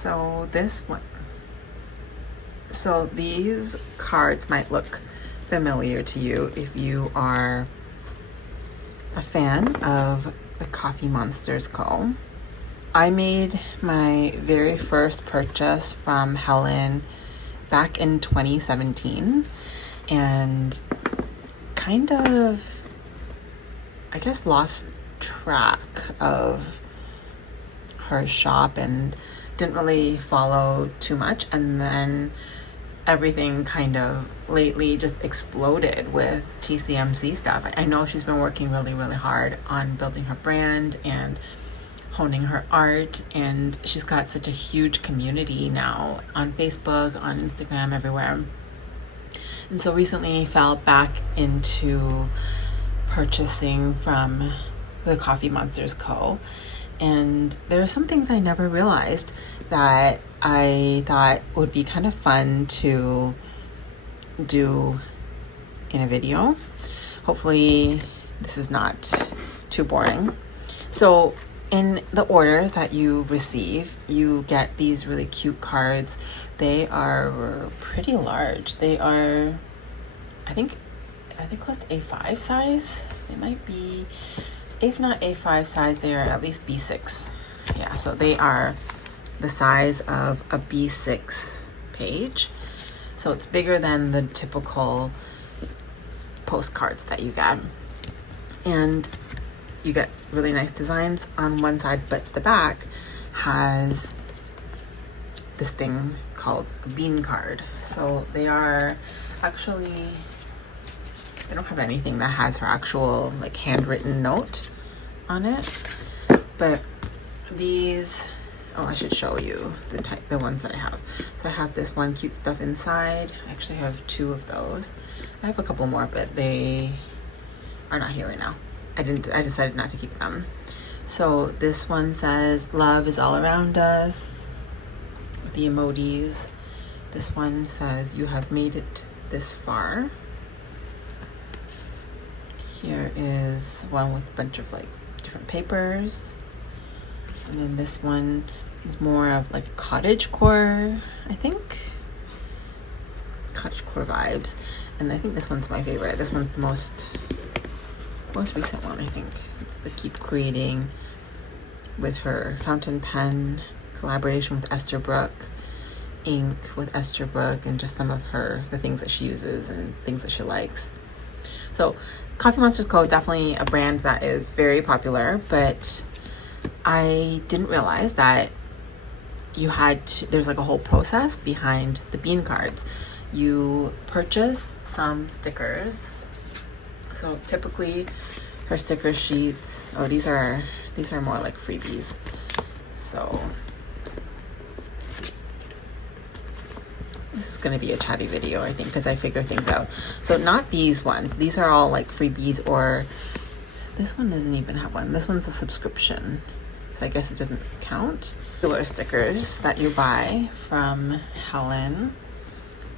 So this one, so these cards might look familiar to you if you are a fan of the Coffee Monsters Co. I made my very first purchase from Helen back in 2017 and kind of, I guess, lost track of her shop and didn't really follow too much, and then everything kind of lately just exploded with TCMC stuff. I know she's been working really hard on building her brand and honing her art, and she's got such a huge community now on Facebook, on Instagram, everywhere. And so recently fell back into purchasing from the Coffee Monsters Co. And there are some things I never realized that I thought would be kind of fun to do in a video. Hopefully this is not too boring. So in the orders that you receive, you get these really cute cards. They are pretty large. They are, I think close to A5 size. They might be, if not A5 size, they are at least B6. Yeah, so they are the size of a B6 page. So it's bigger than the typical postcards that you get. And you get really nice designs on one side, but the back has this thing called a bean card. So they are actually, I don't have anything that has her actual like handwritten note on it, but these, oh, I should show you the ones that I have. So I have this one cute stuff inside. I actually have two of those. I have a couple more, but they are not here right now. I decided not to keep them. So this one says love is all around us with the emojis. This one says you have made it this far. Here is one with a bunch of like different papers. And then this one is more of like cottagecore, I think. Cottagecore vibes. And I think this one's my favorite. This one's the most recent one, I think. It's the Keep Creating with her fountain pen, collaboration with Esterbrook, ink with Esterbrook, and just some of the things that she uses and things that she likes. So Coffee Monsters Co. definitely a brand that is very popular, but I didn't realize that there's like a whole process behind the bean cards. You purchase some stickers. So typically her sticker sheets, oh, these are more like freebies. So this is going to be a chatty video, I think, because I figure things out. So not these ones. These are all like freebies, or this one doesn't even have one. This one's a subscription, so I guess it doesn't count. Regular stickers that you buy from Helen,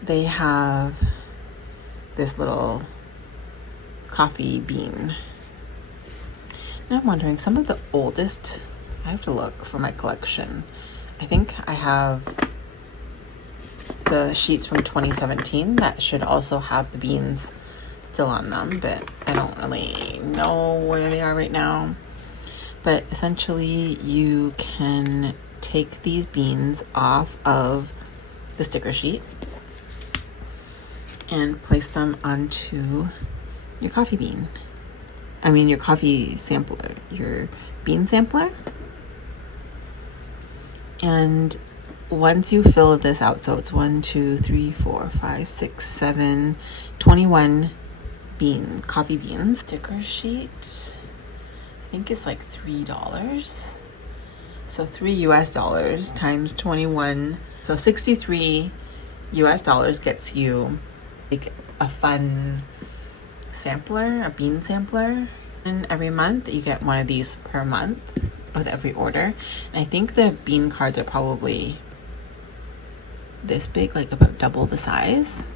they have this little coffee bean. Now I'm wondering, some of the oldest, I have to look for my collection. I think I have the sheets from 2017 that should also have the beans still on them, but I don't really know where they are right now. But essentially you can take these beans off of the sticker sheet and place them onto your coffee bean. I mean your coffee sampler, your bean sampler. And once you fill this out, so it's 1, 2, 3, 4, 5, 6, 7, 21 coffee beans. Sticker sheet, I think it's like $3. So $3 times 21. So $63 gets you like a fun sampler, a bean sampler. And every month you get one of these per month with every order. And I think the bean cards are probably this big, like about double the size.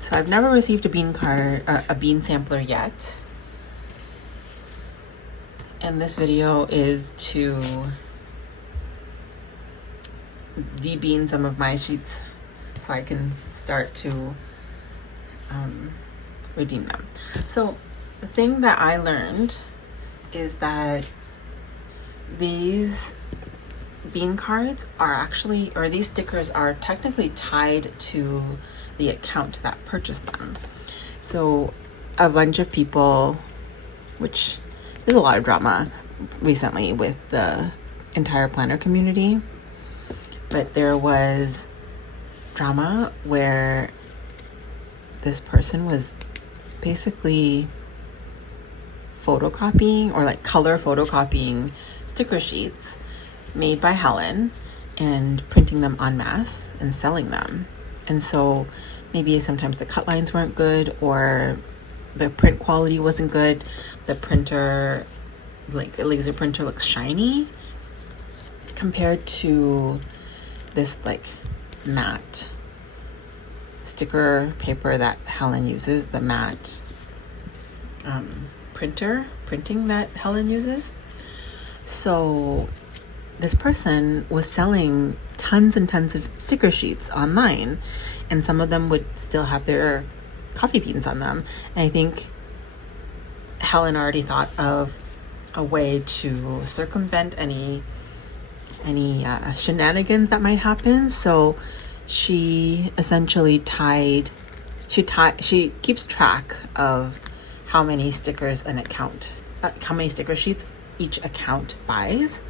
So I've never received a bean card or a bean sampler yet. And this video is to debean some of my sheets so I can start to redeem them. So the thing that I learned is that these bean cards are actually, or these stickers are technically tied to the account that purchased them. So a bunch of people, which there's a lot of drama recently with the entire planner community, but there was drama where this person was basically photocopying, or like color photocopying sticker sheets made by Helen and printing them en masse and selling them. And so maybe sometimes the cut lines weren't good, or the print quality wasn't good. The printer, like the laser printer, looks shiny compared to this like matte sticker paper that Helen uses, the matte printing that Helen uses. So this person was selling tons and tons of sticker sheets online, and some of them would still have their coffee beans on them. And I think Helen already thought of a way to circumvent any shenanigans that might happen. So she essentially she keeps track of how many stickers how many sticker sheets each account buys.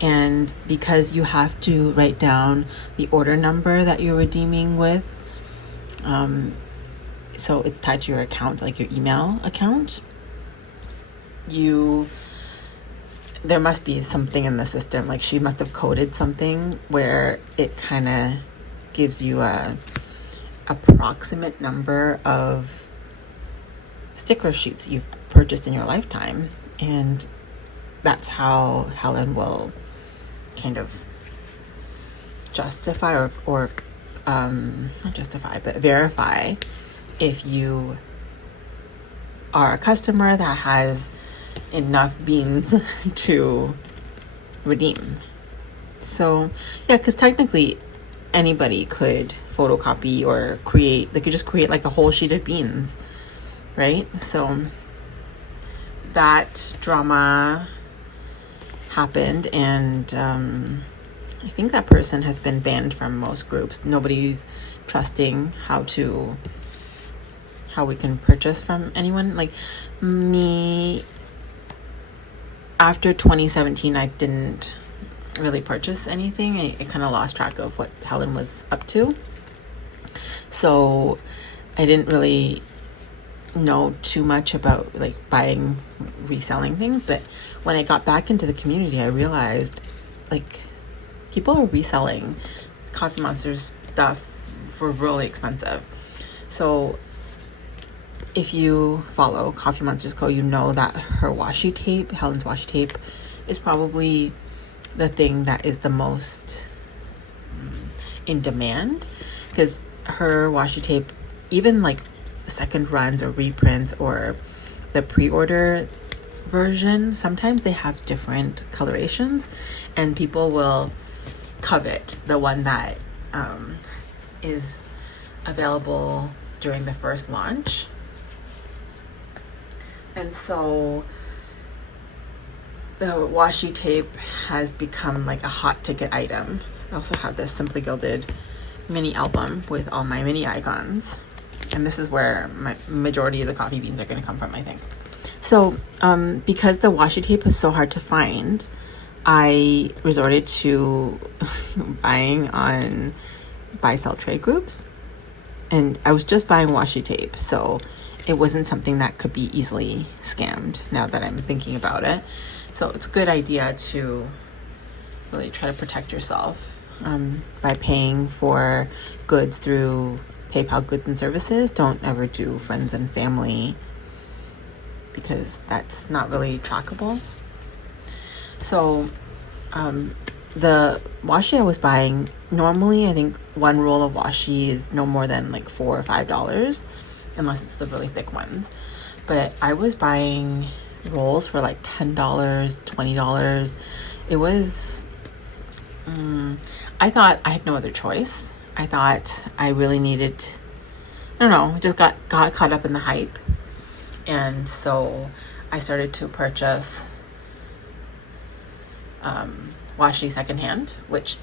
And because you have to write down the order number that you're redeeming with, so it's tied to your account, like your email account, there must be something in the system, like she must have coded something where it kind of gives you a approximate number of sticker sheets you've purchased in your lifetime. And that's how Helen will kind of justify or not justify, but verify if you are a customer that has enough beans to redeem. So yeah, because technically anybody could photocopy or they could just create like a whole sheet of beans, right? So that drama happened, and I think that person has been banned from most groups. Nobody's trusting how we can purchase from anyone. Like me, after 2017, I didn't really purchase anything. I kind of lost track of what Helen was up to. So I didn't really know too much about like buying, reselling things. But when I got back into the community, I realized like people are reselling Coffee Monster's stuff for really expensive. So if you follow Coffee Monsters Co., you know that her washi tape, Helen's washi tape, is probably the thing that is the most in demand, because her washi tape, even like second runs or reprints or the pre-order version, sometimes they have different colorations, and people will covet the one that is available during the first launch. And so the washi tape has become like a hot ticket item. I also have this Simply Gilded mini album with all my mini icons, and this is where my majority of the coffee beans are going to come from, I think. So because the washi tape is so hard to find, I resorted to buying on buy sell trade groups, and I was just buying washi tape, so it wasn't something that could be easily scammed, now that I'm thinking about it. So it's a good idea to really try to protect yourself by paying for goods through PayPal goods and services. Don't ever do friends and family, because that's not really trackable. So the washi I was buying, normally I think one roll of washi is no more than like $4 or $5, unless it's the really thick ones. But I was buying rolls for like $10, $20. It was I thought I had no other choice. I thought I really needed, I don't know, just got caught up in the hype. And so I started to purchase washi secondhand, which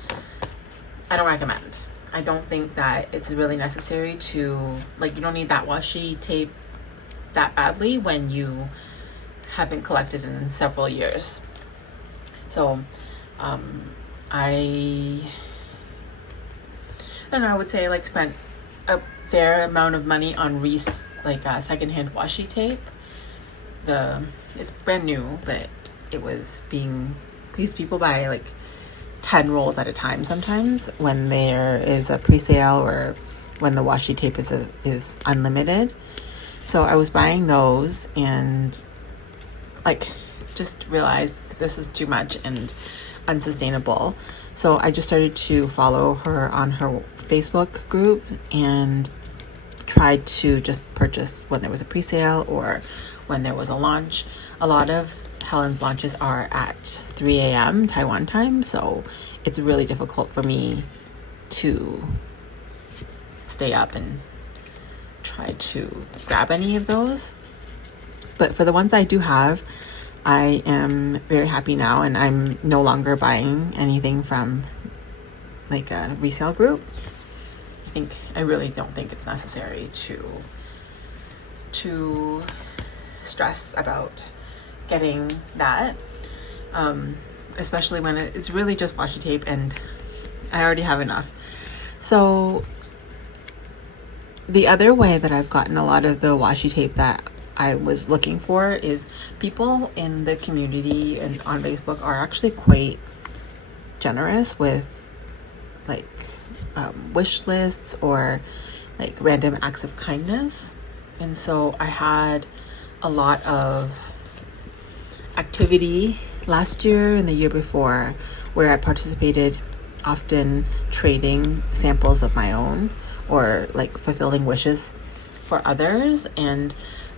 I don't recommend. I don't think that it's really necessary to, like, you don't need that washi tape that badly when you haven't collected in several years. So I don't know, I would say I spent a fair amount of money on secondhand washi tape. It's brand new, but it was being, these people buy 10 rolls at a time sometimes when there is a pre-sale or when the washi tape is unlimited. So I was buying those and just realized this is too much and unsustainable. So I just started to follow her on her Facebook group and tried to just purchase when there was a pre-sale or when there was a launch. A lot of Helen's launches are at 3 a.m. Taiwan time, so it's really difficult for me to stay up and try to grab any of those. But for the ones I do have, I am very happy now, and I'm no longer buying anything from a resale group. I really don't think it's necessary to stress about getting that, especially when it's really just washi tape and I already have enough. So the other way that I've gotten a lot of the washi tape that I was looking for is people in the community and on Facebook are actually quite generous with wish lists or random acts of kindness. And so I had a lot of activity last year and the year before where I participated, often trading samples of my own or fulfilling wishes for others. And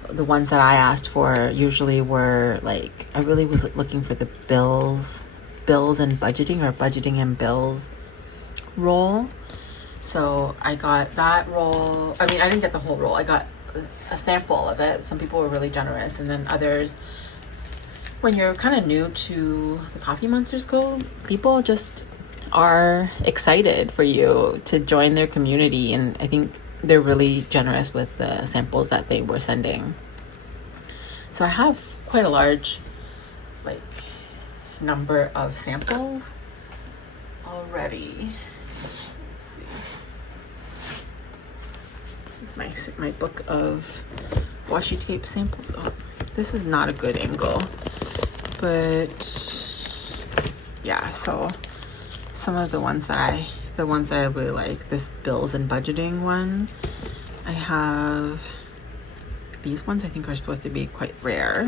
the ones that I asked for usually were I really was looking for the bills and budgeting, or budgeting and bills roll. So I got that roll. I mean, I didn't get the whole roll. I got a sample of it. Some people were really generous, and then others, when you're kind of new to the Coffee Monsters Co., people just are excited for you to join their community, and I think they're really generous with the samples that they were sending. So I have quite a large number of samples already. Let's see. This is my book of washi tape samples. Oh, this is not a good angle, but yeah, so some of the ones that I really like, this bills and budgeting one, I have these ones. I think are supposed to be quite rare.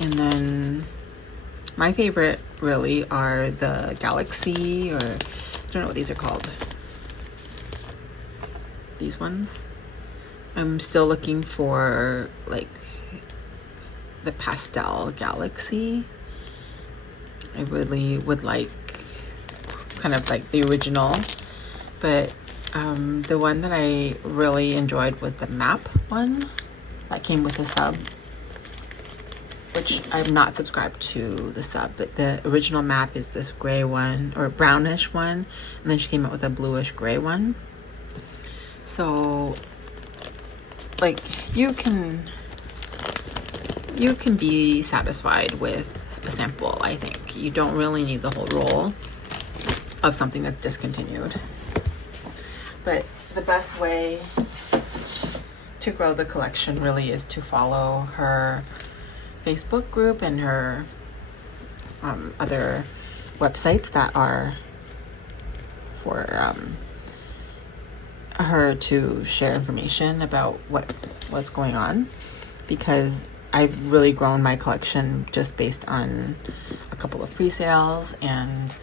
And then my favorite really are the Galaxy, or I don't know what these are called. These ones. I'm still looking for the pastel Galaxy. I really would like kind of the original, but the one that I really enjoyed was the map one that came with the sub, which I'm not subscribed to the sub, but the original map is this gray one or brownish one, and then she came out with a bluish gray one. So you can be satisfied with a sample. I think you don't really need the whole roll of something that's discontinued. But the best way to grow the collection really is to follow her Facebook group and her other websites that are for her to share information about what's going on, because I've really grown my collection just based on a couple of pre-sales and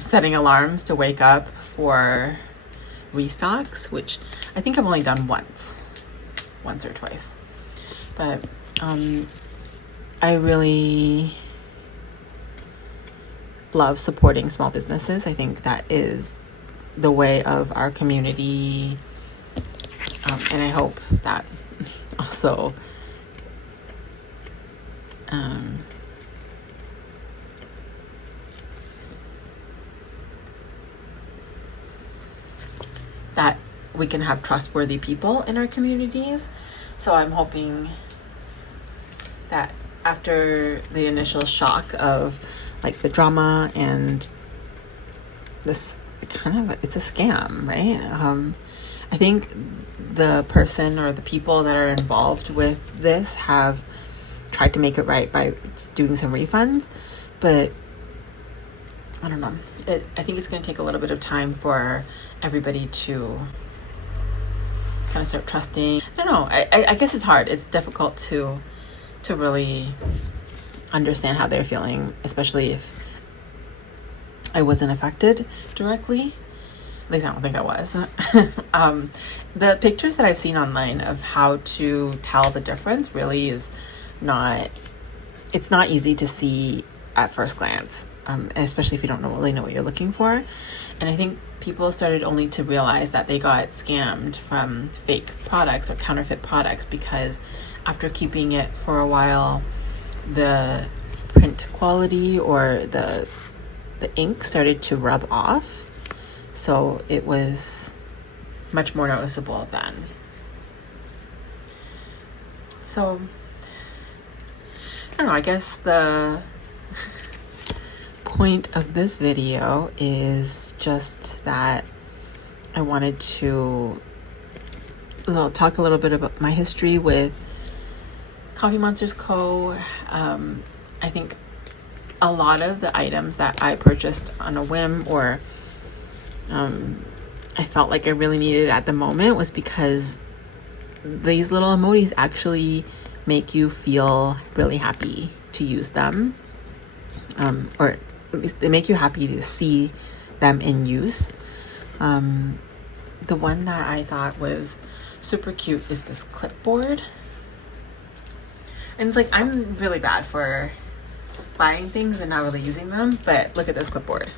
setting alarms to wake up for restocks, which I think I've only done once or twice. But I really love supporting small businesses. I think that is the way of our community, and I hope that also that we can have trustworthy people in our communities. So I'm hoping that after the initial shock of like the drama and this it's a scam, right? I think the person or the people that are involved with this have tried to make it right by doing some refunds, but I don't know. I think it's going to take a little bit of time for everybody to kind of start trusting. I don't know. I guess it's hard. It's difficult to really understand how they're feeling, especially if I wasn't affected directly. At least I don't think I was. The pictures that I've seen online of how to tell the difference really is it's not easy to see at first glance, especially if you don't really know what you're looking for. And I think people started only to realize that they got scammed from fake products or counterfeit products because after keeping it for a while, the print quality or the ink started to rub off. So it was much more noticeable then. So, I don't know, I guess the point of this video is just that I wanted to talk a little bit about my history with Coffee Monsters Co. I think a lot of the items that I purchased on a whim or I felt like I really needed at the moment was because these little emojis actually make you feel really happy to use them, or at least they make you happy to see them in use. The one that I thought was super cute is this clipboard. And it's like, I'm really bad for buying things and not really using them, but look at this clipboard.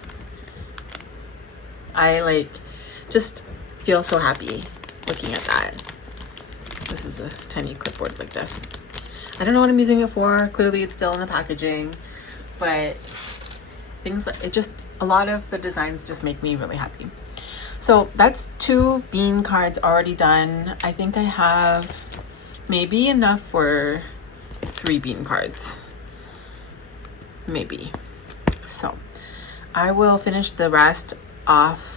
I just feel so happy looking at that. This is a tiny clipboard like this. I don't know what I'm using it for. Clearly it's still in the packaging, but a lot of the designs just make me really happy. So that's 2 bean cards already done. I think I have maybe enough for 3 bean cards. Maybe. So I will finish the rest off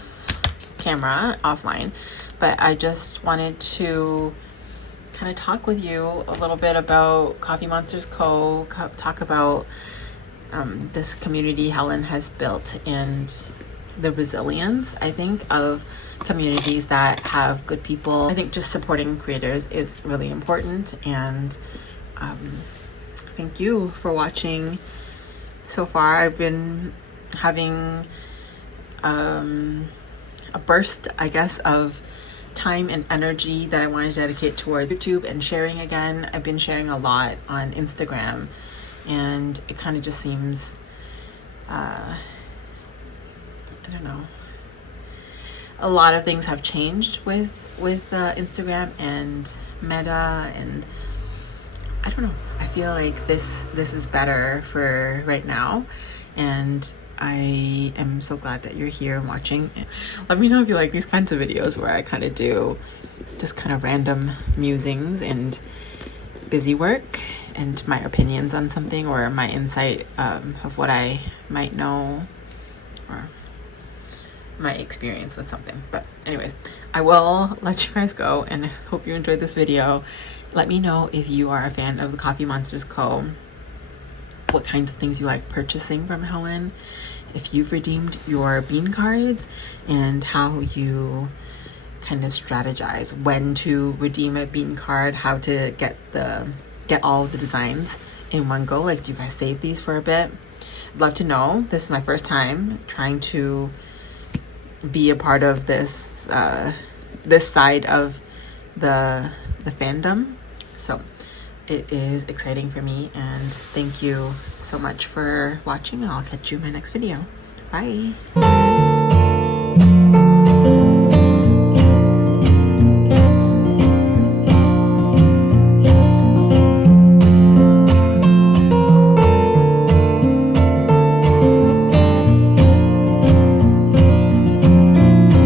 camera, offline, but I just wanted to kind of talk with you a little bit about Coffee Monsters Co., talk about this community Helen has built and the resilience, I think, of communities that have good people. I think just supporting creators is really important, and thank you for watching so far. I've been having a burst, I guess, of time and energy that I want to dedicate toward YouTube and sharing again. I've been sharing a lot on Instagram, and it kind of just seems I don't know, a lot of things have changed with Instagram and Meta, and I don't know, I feel like this is better for right now, and I am so glad that you're here and watching. Let me know if you like these kinds of videos where I kind of do just kind of random musings and busy work and my opinions on something, or my insight of what I might know, or my experience with something. But anyways, I will let you guys go, and I hope you enjoyed this video. Let me know if you are a fan of the Coffee Monsters Co., what kinds of things you like purchasing from Helen, if you've redeemed your bean cards, and how you kind of strategize when to redeem a bean card, how to get all of the designs in one go. Like, do you guys save these for a bit? I'd love to know. This is my first time trying to be a part of this this side of the fandom, so it is exciting for me, and thank you so much for watching, and I'll catch you in my next video. Bye.